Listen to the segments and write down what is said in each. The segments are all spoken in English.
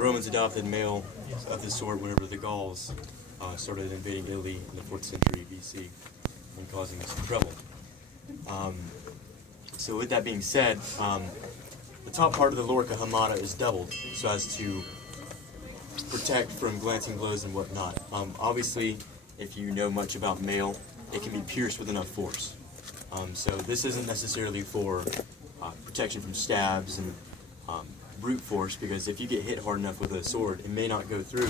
The Romans adopted mail of this sort whenever the Gauls started invading Italy in the 4th century BC and causing some trouble. So with that being said, the top part of the lorica hamata is doubled so as to protect from glancing blows and whatnot. Obviously, if you know much about mail, it can be pierced with enough force. So this isn't necessarily for protection from stabs and brute force, because if you get hit hard enough with a sword, it may not go through,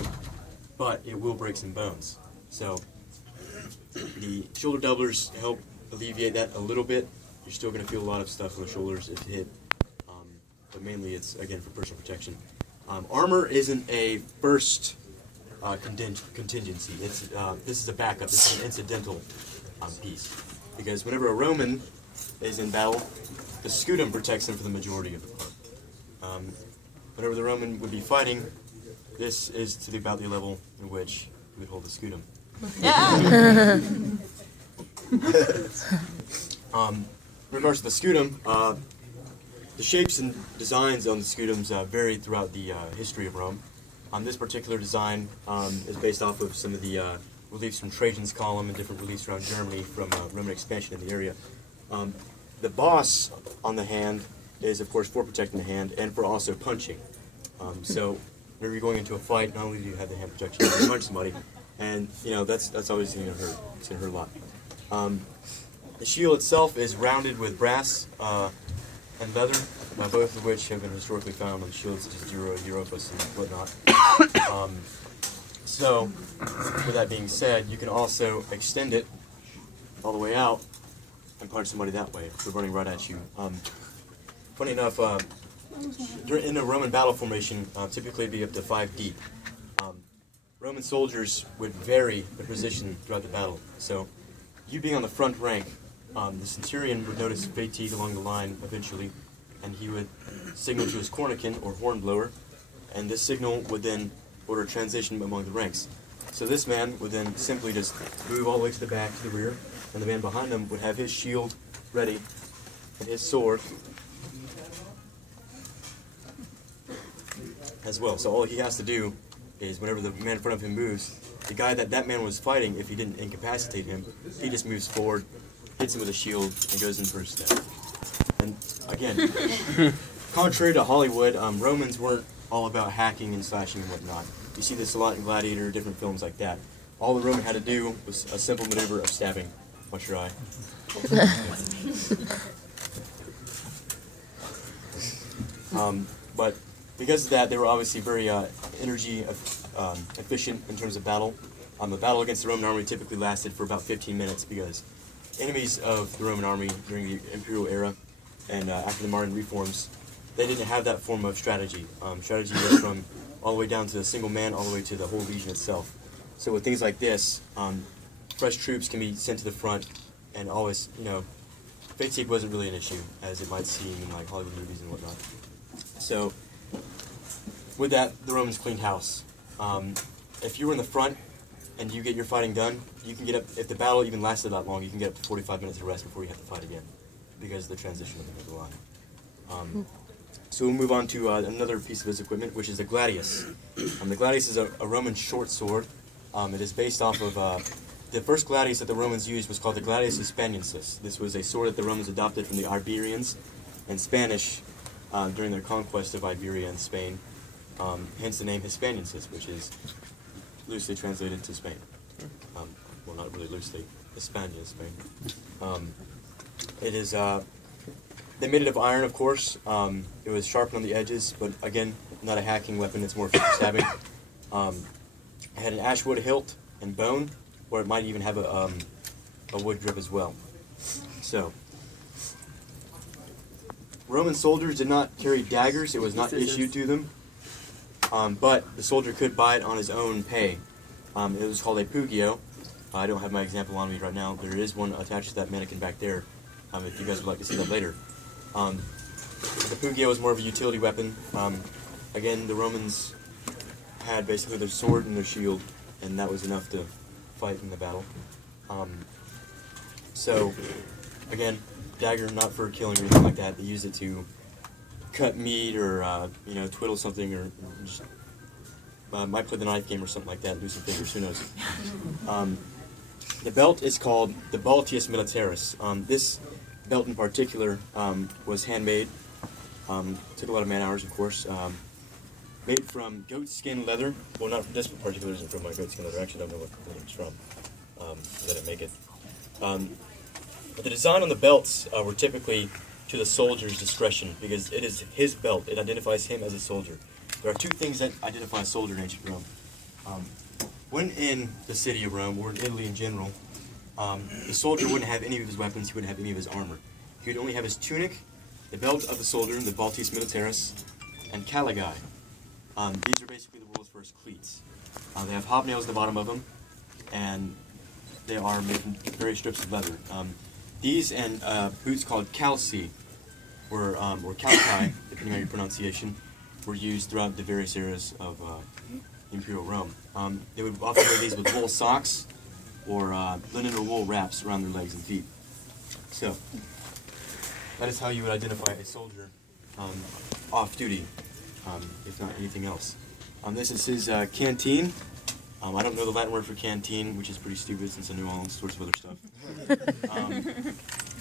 but it will break some bones. So the shoulder doublers help alleviate that a little bit. You're still going to feel a lot of stuff on the shoulders if you hit, but mainly it's, again, for personal protection. Armor isn't a first contingency. It's, this is a backup. This is an incidental piece. Because whenever a Roman is in battle, the scutum protects them for the majority of the part. Whenever the Roman would be fighting, this is to about the level in which he would hold the scutum. In regards to the scutum, the shapes and designs on the scutums varied throughout the history of Rome. This particular design is based off of some of the reliefs from Trajan's column and different reliefs around Germany from Roman expansion in the area. The boss on the hand is, of course, for protecting the hand and for also punching. So whenever you're going into a fight, not only do you have the hand protection, you can punch somebody, and you know that's always going to hurt. It's going to hurt a lot. The shield itself is rounded with brass and leather, both of which have been historically found on shields such as Europus and whatnot. So, with that being said, you can also extend it all the way out and punch somebody that way if they're running right at you. Funny enough, in a Roman battle formation, typically it'd be up to 5 deep. Roman soldiers would vary their position throughout the battle. So, you being on the front rank, the centurion would notice fatigue along the line eventually, and he would signal to his cornican or hornblower, and this signal would then order transition among the ranks. So this man would then simply just move all the way to the back, to the rear, and the man behind him would have his shield ready and his sword as well. So all he has to do is whenever the man in front of him moves, the guy that man was fighting, if he didn't incapacitate him, he just moves forward, hits him with a shield, and goes in for a step. And again, contrary to Hollywood, Romans weren't all about hacking and slashing and whatnot. You see this a lot in Gladiator, different films like that. All the Roman had to do was a simple maneuver of stabbing. Watch your eye. But because of that, they were obviously very energy efficient in terms of battle. The battle against the Roman army typically lasted for about 15 minutes because enemies of the Roman army during the imperial era and after the modern reforms, they didn't have that form of strategy. Strategy was from all the way down to a single man, all the way to the whole legion itself. So with things like this, fresh troops can be sent to the front, and always, you know, fatigue wasn't really an issue, as it might seem in like Hollywood movies and whatnot. So with that, the Romans cleaned house. If you were in the front and you get your fighting done, you can get up, if the battle even lasted that long, you can get up to 45 minutes of rest before you have to fight again, because of the transition of the middle line. So we'll move on to another piece of his equipment, which is the gladius. The gladius is a Roman short sword. It is based off of, the first gladius that the Romans used was called the gladius hispaniensis. This was a sword that the Romans adopted from the Iberians and Spanish during their conquest of Iberia and Spain. Hence the name hispaniensis, which is loosely translated to Spain. Well, not really loosely. Hispania, Spain. It is, they made it of iron, of course. It was sharpened on the edges, but again, not a hacking weapon, it's more for stabbing. It had an ashwood hilt and bone, or it might even have a wood grip as well. So, Roman soldiers did not carry daggers, it was not issued to them, but the soldier could buy it on his own pay. It was called a pugio. I don't have my example on me right now. There is one attached to that mannequin back there, if you guys would like to see that later. The pugio was more of a utility weapon. Again, the Romans had basically their sword and their shield, and that was enough to fight in the battle. So, again, dagger not for killing or anything like that. They used it to cut meat or you know, twiddle something or just might play the knife game or something like that, lose some fingers, who knows. The belt is called the Balteus Militaris. This belt in particular was handmade. Took a lot of man hours, of course. Made from goat skin leather. Well, not this particular isn't from my goat skin leather. I actually don't know what it's from. They didn't make it. But the design on the belts were typically to the soldier's discretion because it is his belt. It identifies him as a soldier. There are two things that identify a soldier in ancient Rome. When in the city of Rome, or in Italy in general, the soldier wouldn't have any of his weapons, he wouldn't have any of his armor. He would only have his tunic, the belt of the soldier, the Balteus Militaris, and caligae. These are basically the world's first cleats. They have hobnails at the bottom of them, and they are made from various strips of leather. These and boots called calci, or calci, depending on your pronunciation, were used throughout the various eras of Imperial Rome. They would often wear these with wool socks or linen or wool wraps around their legs and feet. So, that is how you would identify a soldier off duty, if not anything else. This is his canteen. I don't know the Latin word for canteen, which is pretty stupid since I knew all sorts of other stuff.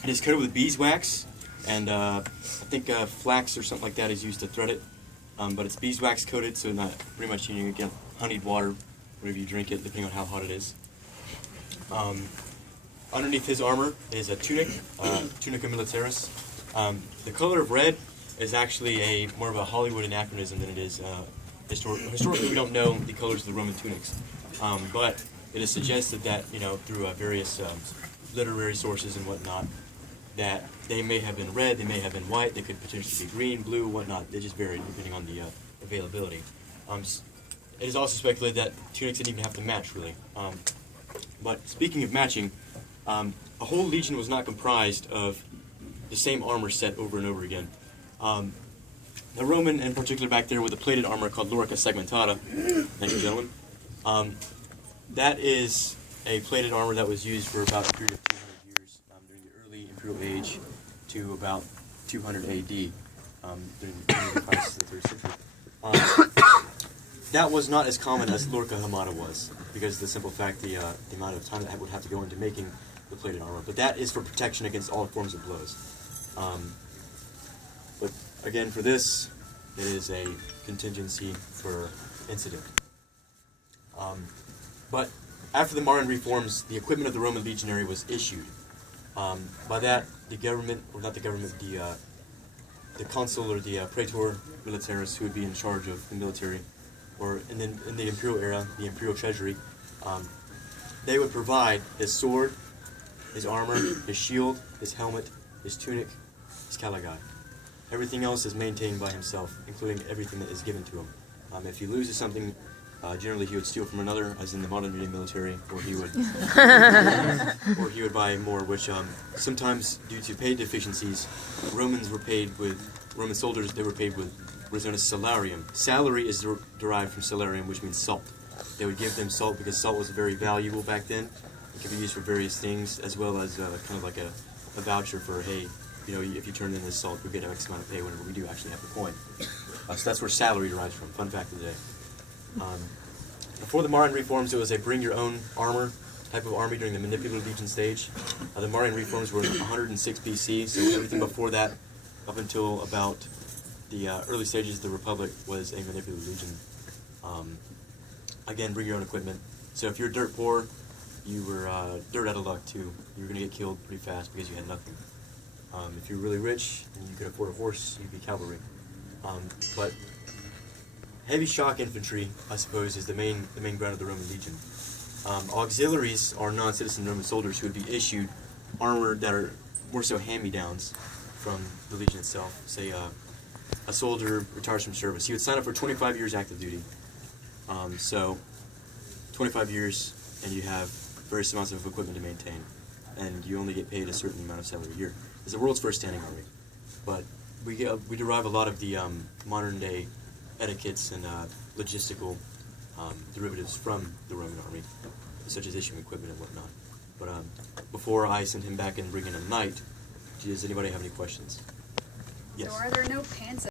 It is coated with beeswax, and I think flax or something like that is used to thread it. But it's beeswax coated, so not pretty much you get honeyed water whenever you drink it, depending on how hot it is. Underneath his armor is a tunic, tunica militaris. The color of red is actually more of a Hollywood anachronism than it is historically. We don't know the colors of the Roman tunics, but it is suggested that through various literary sources and whatnot, that they may have been red, they may have been white, they could potentially be green, blue, whatnot. They just varied depending on the availability. It is also speculated that tunics didn't even have to match, really. But speaking of matching, a whole legion was not comprised of the same armor set over and over again. The Roman, in particular back there with the plated armor called lorica segmentata, thank you, gentlemen, that is a plated armor that was used for about a period of 200 years during the early Imperial Age to about 200 AD, during the crisis of the 3rd century. That was not as common as lorica hamata was, because of the simple fact the amount of time that would have to go into making the plated armor. But that is for protection against all forms of blows. But again, for this, it is a contingency for incident. But after the Marian reforms, the equipment of the Roman legionary was issued. By that, the government, or not the government, the consul or the praetor militaris, who would be in charge of the military, or in the imperial era, the imperial treasury, they would provide his sword, his armor, his shield, his helmet, his tunic, his caligae. Everything else is maintained by himself, including everything that is given to him. If he loses something, generally he would steal from another, as in the modern day military, or he would buy more, which sometimes, due to pay deficiencies, Roman soldiers, they were paid with what is known as salarium. Salary is derived from salarium, which means salt. They would give them salt because salt was very valuable back then. It could be used for various things, as well as kind of like a voucher for, hey, if you turn in this salt, you'll get X amount of pay whenever we do actually have the coin. So that's where salary derives from. Fun fact of the day. Before the Marian reforms, it was a bring your own armor type of army during the manipulative legion stage. The Marian reforms were in 106 BC, so everything before that, up until about the early stages of the Republic, was a manipulative legion. Again, bring your own equipment. So if you're dirt poor, you were dirt out of luck too. You were going to get killed pretty fast because you had nothing. If you're really rich and you could afford a horse, you'd be cavalry. But heavy shock infantry, I suppose, is the main ground of the Roman legion. Auxiliaries are non-citizen Roman soldiers who would be issued armor that are more so hand-me-downs from the legion itself. Say a soldier retires from service. He would sign up for 25 years active duty. So 25 years, and you have various amounts of equipment to maintain, and you only get paid a certain amount of salary a year. It's the world's first standing army, but we derive a lot of the modern day etiquettes and logistical derivatives from the Roman army, such as issuing equipment and whatnot. But before I send him back and bring in a knight, does anybody have any questions? Yes. So are there no pants